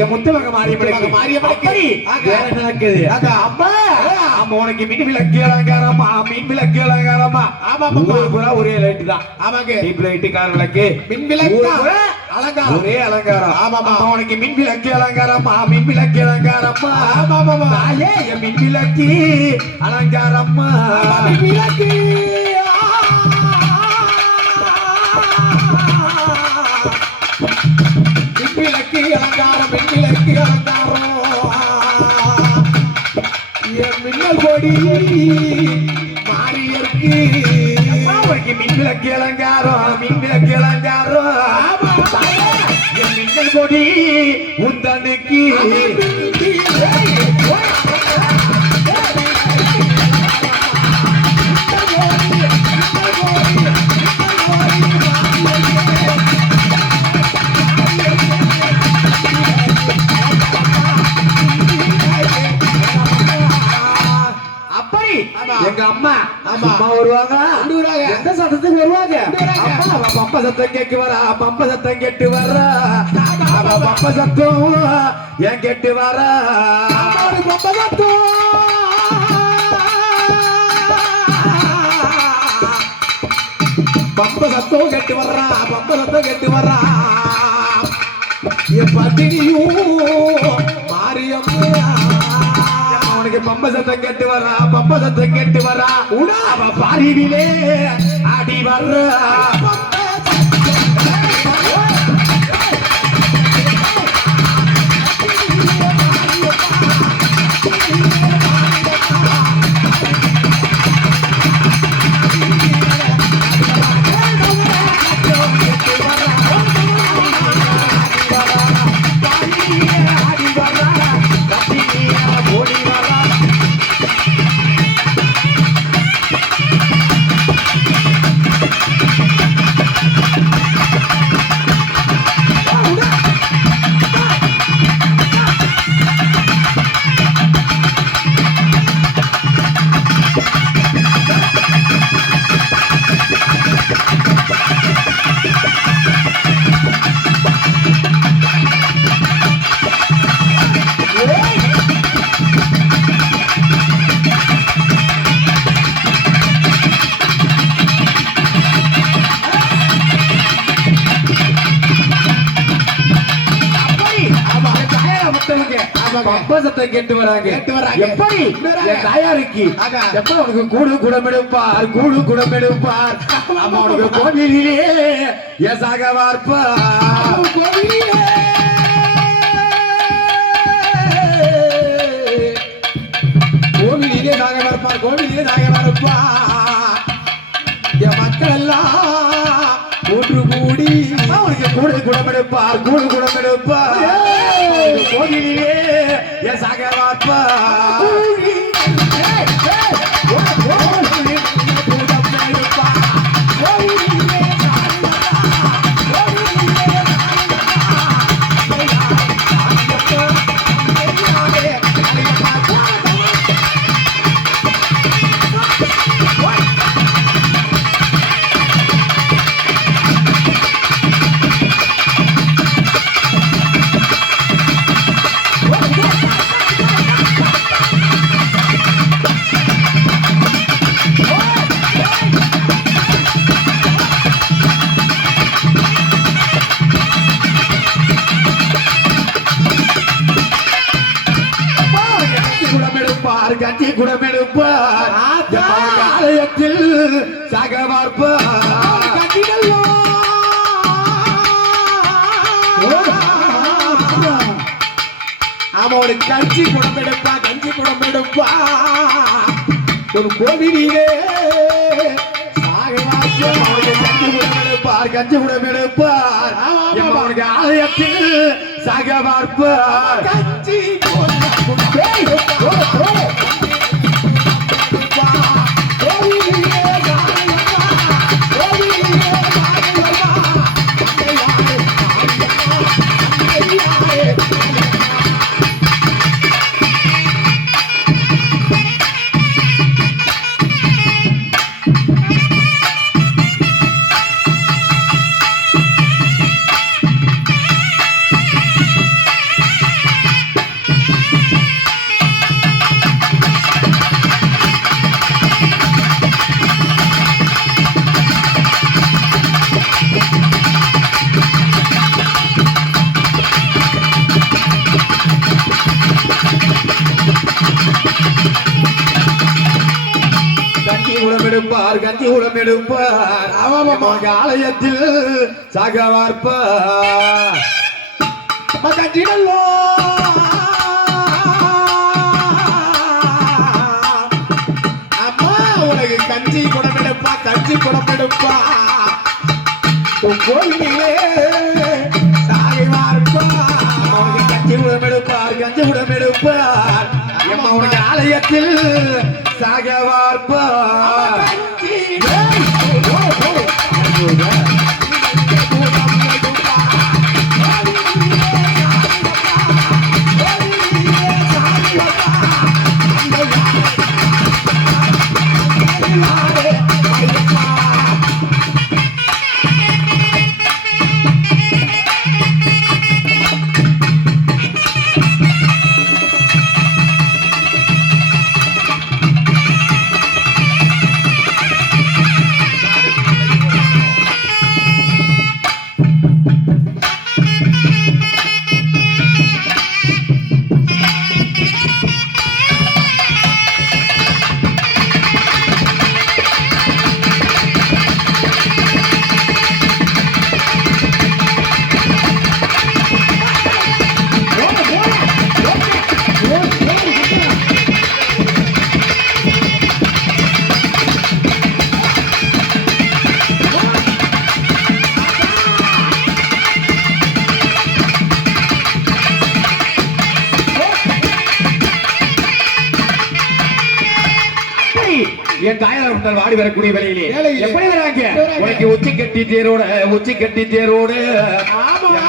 என் முத்துமக மாரியம்மனுக்கு வேற என்ன நடக்குது அம்மா அம்மா உனக்கு மின் விளக்கு அலங்காரமா மின் விளக்கு அலங்காரமா ஆமா பூரா ஒரே லைட் தான் ஆமாங்க டீப் லைட் கார் விளக்கு மின் விளக்கு அலங்காரம் ஒரே அலங்காரம் ஆமா அம்மா உனக்கு மின் விளக்கு அலங்காரமா மின் விளக்கு அலங்காரமா ஆமா தாயே என் மின் விளக்கு அலங்காரமா மின் விளக்கு மின்விளக்கு அலங்காரம் மின்விளக்கு அலங்காரம் என் மின்னல் கொடி மாறியற்கு மின்விளக்கு அலங்காரம் மின்விளக்கு அலங்காரம் என் மின்னல் கொடி உந்தனுக்கு எங்க அம்மா அம்மா வருவாங்க எந்த சத்தத்துக்கு வருவாங்க அம்மா பம்ப சத்தம் கேட்டு வரா பம்ப சத்தம் கேட்டு வர்றா பம்ப சத்தம் ஏன் கேட்டு வரா பம்ப சத்தம் பம்ப சத்தம் கேட்டு வர்றா பம்ப சத்தம் கேட்டு வர்றா என் பட்டினியும் மாரியம்மா அவனுக்கு பம்ப சத்தம் கேட்டு வரா பம்ப சத்தம் கேட்டு வரா உடா அவ பாரிவிலே ஆடி வர்றா கேட்டு வராங்க எப்படி தாயாருக்கு எப்ப உனக்கு கூடு குடமெடுப்பார் கூடு குடமெடுப்பார் அம்மா உனக்கு கோவிலே எசாக வார்ப்பார் கோவிலே கோவிலே சாக வார்ப்பார் கோவிலே சாக வார்ப்பார் என் மக்கள் எல்லாம் ஒன்று கூடி அவனுக்கு கூடு குடமெடுப்பார் கூடு குடமெடுப்பார் கோவிலே எசாக வார்ப்பார் கட்டி குடமெடுப்பார் ஆலயத்தில் சாக பார்ப்பார் அவனோட கஞ்சி குடமெடுப்பா கஞ்சி குடமெடுப்பா ஒரு கோவிலே சாக பார்ப்பார் கஞ்சி குடமெடுப்பார் அவனுக்கு ஆலயத்தில் சாக பார்ப்பார் கஞ்சி எடுப்பார் கஞ்சி உடம் எடுப்பார் ஆலயத்தில் சாகவார்ப்பார் கஞ்சிடல்லோ அம்மா உனக்கு கஞ்சி குடம் எடுப்பா கஞ்சி குடம் எடுப்பா கோயிலே சாகவார்ப்பார் கஞ்சி உடம் எடுப்பார் கஞ்சி உடம் எடுப்பார் உனக்கு ஆலயத்தில் சாகவார்ப்பார் என் தாயார் வாடி வரக்கூடிய வேலையிலே எப்படி வராங்க உனக்கு உச்சி கட்டி தேரோட உச்சி கட்டி தேரோடு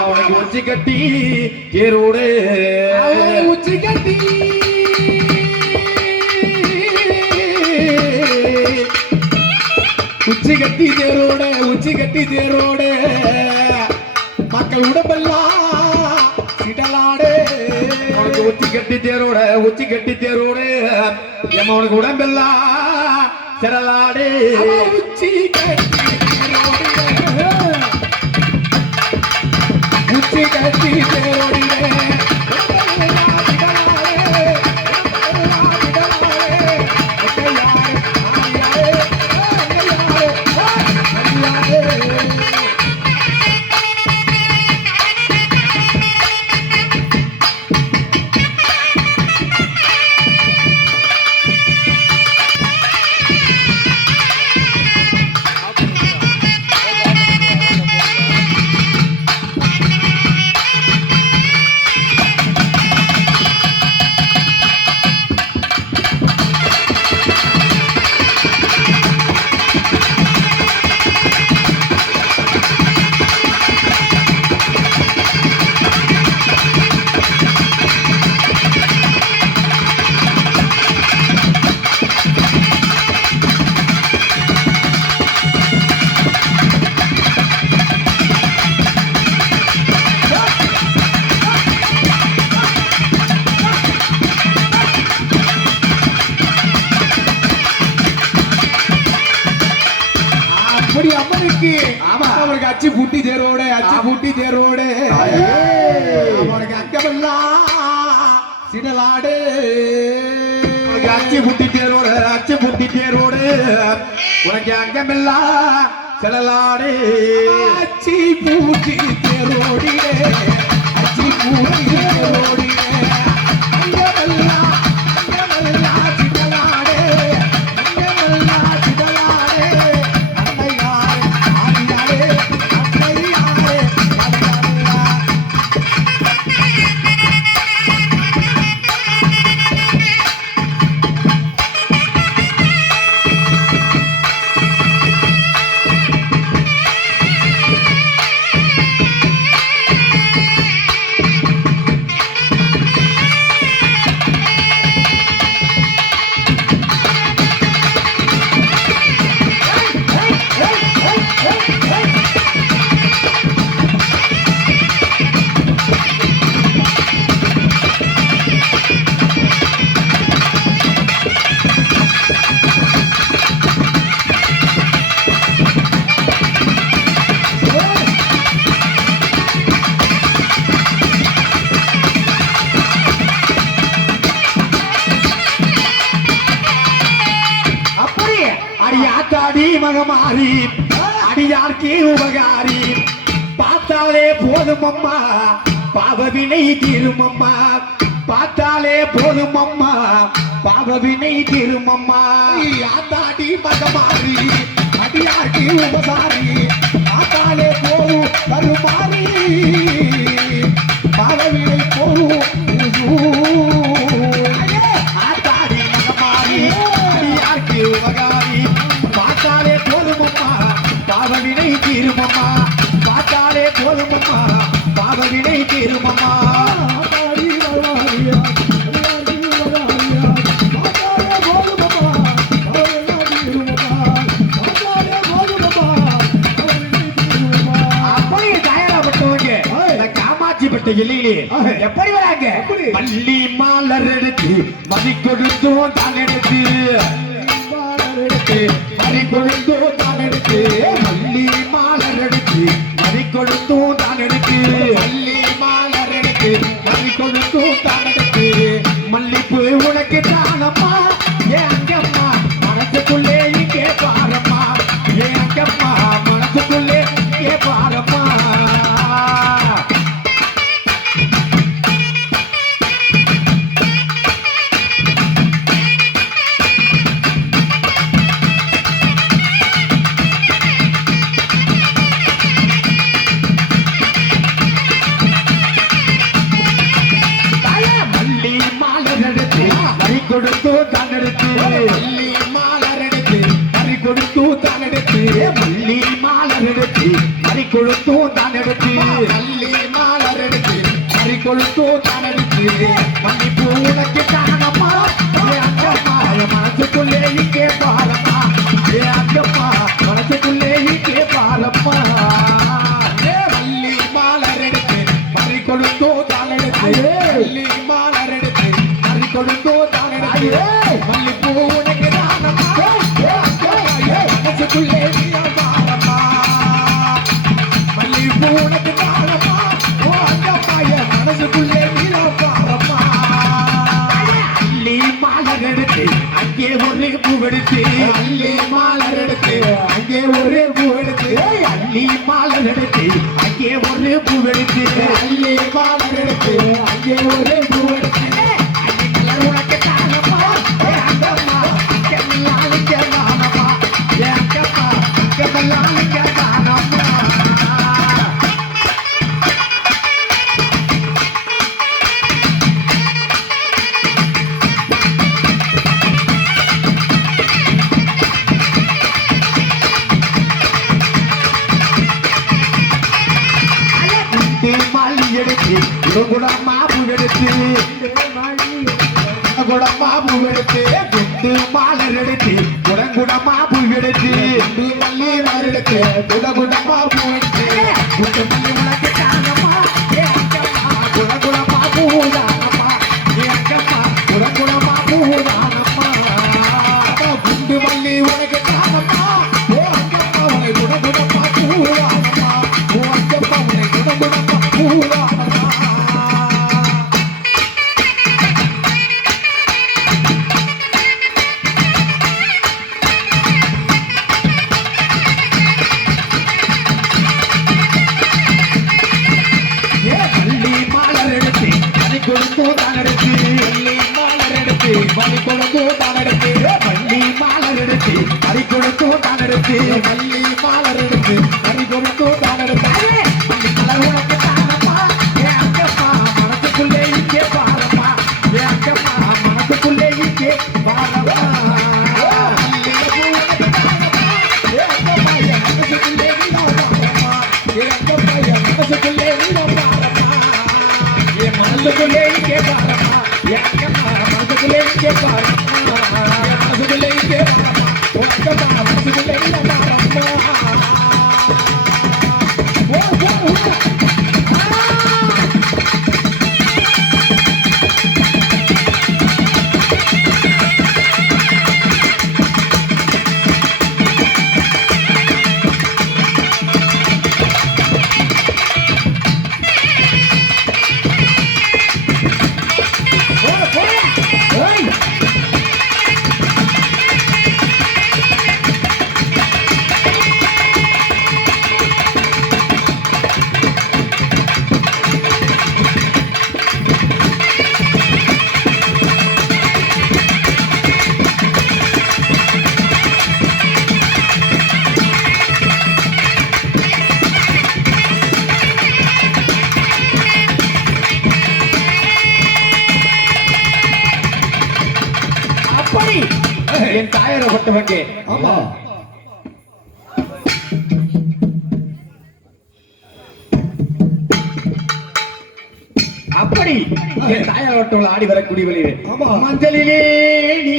உனக்கு உச்சி கட்டி தேரோடு உச்சி கட்டி உச்சி கட்டி தேரோடு உச்சி கட்டி தேரோடு மக்கள் உடம்பெல்லாம் சிடலாடு உனக்கு உச்சி கட்டி தேரோட உச்சி கட்டி தேரோடு உனக்கு உடம்பெல்லாம் சிடலாடு உச்சி கட்டி உச்சி கட்டி தேரோடு அச்சு பூட்டி தேரோடு அச்சு பூட்டி தேரோடு அவனுக்கு அங்கமெல்லாம் சிடலாடு அச்சு பூட்டி தேரோடு அச்சு பூட்டி தேரோடு உனக்கு அங்கமெல்லாம் சிடலாடு அச்சி பூட்டி தேரோடு அச்சி பூட்டி தேரோடு மகமாரி அடியார்க்கே உபகாரி பார்த்தாலே போதும் அம்மா பாவவினை தீரும் அம்மா பார்த்தாலே போதும் அம்மா பாவவினை தீரும் அம்மா ஆத்தாடி மகமாரி அடியார்க்கே உபகாரி பார்த்தாலே போதும் தருமாறி பாவவினை போதும் ஆத்தாடி மகமாரி அடியார்க்கே உபகாரி பார்த்தாலே போதும் அம்மா பாவவினை தீரும் அம்மா பார்த்தாலே போதும் அம்மா பாவவினை தீரும் அம்மா இல்லையே எப்படி வராங்க பள்ளி மாலர் எடுத்து மதி கொடுத்தோம் தான் எடுத்து மதி கொடுத்தோம் தான் எடுத்து பள்ளி மாலர் எடுத்து மதி கொடுத்தோம் தான் எடுத்து பள்ளி மாலர் எடுத்து மதி கொடுத்தோம் தான் எடுத்து மல்லிப்பூ உனக்கு தானம்மா ஏ அங்கம்மா மனசுக்குள்ளே இங்கே பாரம்மா ஏ அங்கம்மா மனசுக்குள்ளே இங்கே பாரம்மா கொடுத்து தான் எடுத்து மல்லி மாலர் எடுத்து மறி கொடுத்து தான் எடுத்து மல்லி மாலர் எடுத்து மறி கொடுத்து தான் எடுத்து மல்லி மாலர் எடுத்து மறி கொடுத்து தான் எடுத்து மல்லிப்பூ உனக்கு தானம்மா ஏ அங்கம்மா மனசுக்குள்ளே இங்கே பாரம்மா ஏ அங்கம்மா மனசுக்குள்ளே இங்கே பாரம்மா மல்லி மாலர் எடுத்து மறி கொடுத்து தான் எடுத்து மல்லி மாலர் எடுத்து மறி கொடுத்து மல்லிப்பூ உனக்கு தானம்மா மனசுக்குள்ளே பாரம்மா மல்லிப்பூ உனக்கு தானம்மா ஓ அங்கம்மா மனசுக்குள்ளே பாரம்மா அள்ளி மாலர் எடுத்து அங்கே ஒரு பூவெடுத்து அள்ளி மாலர் எடுத்து அங்கே ஒரு பூவெடுத்து அள்ளி மாலர் எடுத்து அங்கே ஒரு பூவெடுத்து அள்ளி மாலர் எடுத்து அங்கே ஒரு பூவெடுத்து உனக்கு தானம்மா மாபு எடுத்து மாபு எடுத்து குண்டு மாலர் எடுத்து குடங்குட மாபு எடுத்து குண்டு மல்லி மலர் எடுத்து குடகுட மாபு எடுத்து குண்டு மல்லி உனக்கு தானம்மா ஏ அங்கம்மா குடகுட மாபு தானம்மா ஏ அங்கம்மா குடகுட மாபு தானம்மா குண்டு மல்லி உனக்கு தானம்மா ஓ அங்கம்மா உனக்கு குடகுட மாபு தானம்மா ஓ அங்கம்மா உனக்கு குடகுட மாபு தானம்மா மல்லி கொடுத்து தான் எடுத்து மல்லி மாலர் எடுத்து மறி கொடுத்து தான் எடுத்து மல்லி மாலர் எடுத்து மறி கொடுத்து தான் எடுத்து மல்லி மலர் உனக்கு தானம்மா ஏ அங்கம்மா மனசுக்குள்ளே இங்கே பாரம்மா ஏ அங்கம்மா மனசுக்குள்ளே இங்கே பாரம்மா மல்லிகைப்பூ உனக்கு தானம்மா ஏ அங்கம்மா என் மனசுக்குள்ளே பாரம்மா ஏ அங்கம்மா என் மனசுக்குள்ளே பாரம்மா என் மனசுக்குள்ளே இங்கே பாரம்மா ஏ அங்கம்மா மனசுக்குள்ளே இங்கே பாரம்மா மனசுக்குள்ளே இங்கே பாரம்மா ஓ அங்கம்மா மனசுக்குள்ளே பாரம்மா Hey! என் தாயாரப்பட்டவங்க. ஆமா அப்படி என் தாயாரப்பட்டவள் ஆடி வரக்கூடிய வழியில் ஆமா மஞ்சளிலே நீ